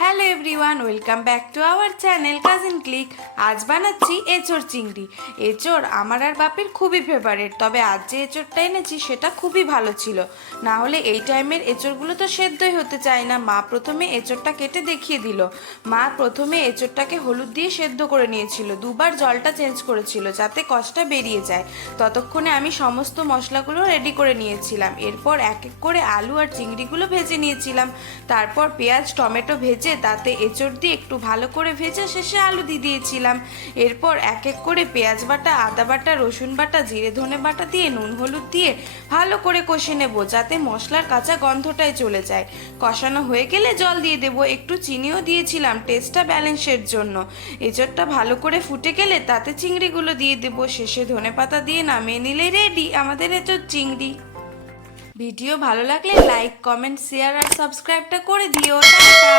Hello everyone, welcome back to our channel cousin click. আজ বানাচ্ছি এঁচোড় চিংড়ি। এঁচোড় আমার আর বাপের খুবই ফেভারিট, তবে আজ যে এঁচোড়টা এনেছি সেটা খুবই ভালো ছিল। না হলে এই টাইমের এঁচোড়গুলো তো সেদ্ধই হতে চায় না। মা প্রথমে এঁচোড়টা কেটে দেখিয়ে দিল। মা প্রথমে এঁচোড়টাকে হলুদ দিয়ে সেদ্ধ করে নিয়েছিল, দুবার জলটা চেঞ্জ করেছিল যাতে কষটা বেরিয়ে যায়। ততক্ষণে আমি সমস্ত মশলাগুলো রেডি করে নিয়েছিলাম। এরপর এক এক করে আলু আর চিংড়িগুলো ভেজে নিয়েছিলাম। তারপর পেঁয়াজ টমেটো ভেজে তাতে এঁচোড় দিয়ে একটু ভালো করে ভেজে শেষে আলু দিয়ে দিয়েছিলাম। এরপর এক এক করে পেঁয়াজ বাটা, আদা বাটা, রসুন বাটা, জিরে ধনে বাটা দিয়ে নুন হলুদ দিয়ে ভালো করে কষে নেব যাতে মশলার কাঁচা গন্ধটাই চলে যায়। কষানো হয়ে গেলে জল দিয়ে দেবো, একটু চিনিও দিয়েছিলাম টেস্টটা ব্যালেন্সের জন্য। এঁচোড়টা ভালো করে ফুটে গেলে তাতে চিংড়িগুলো দিয়ে দেবো, শেষে ধনেপাতা দিয়ে নামিয়ে নিলে রেডি আমাদের এঁচোড় চিংড়ি। ভিডিও ভালো লাগলে লাইক কমেন্ট শেয়ার আর সাবস্ক্রাইবটা করে দিও। টাটা।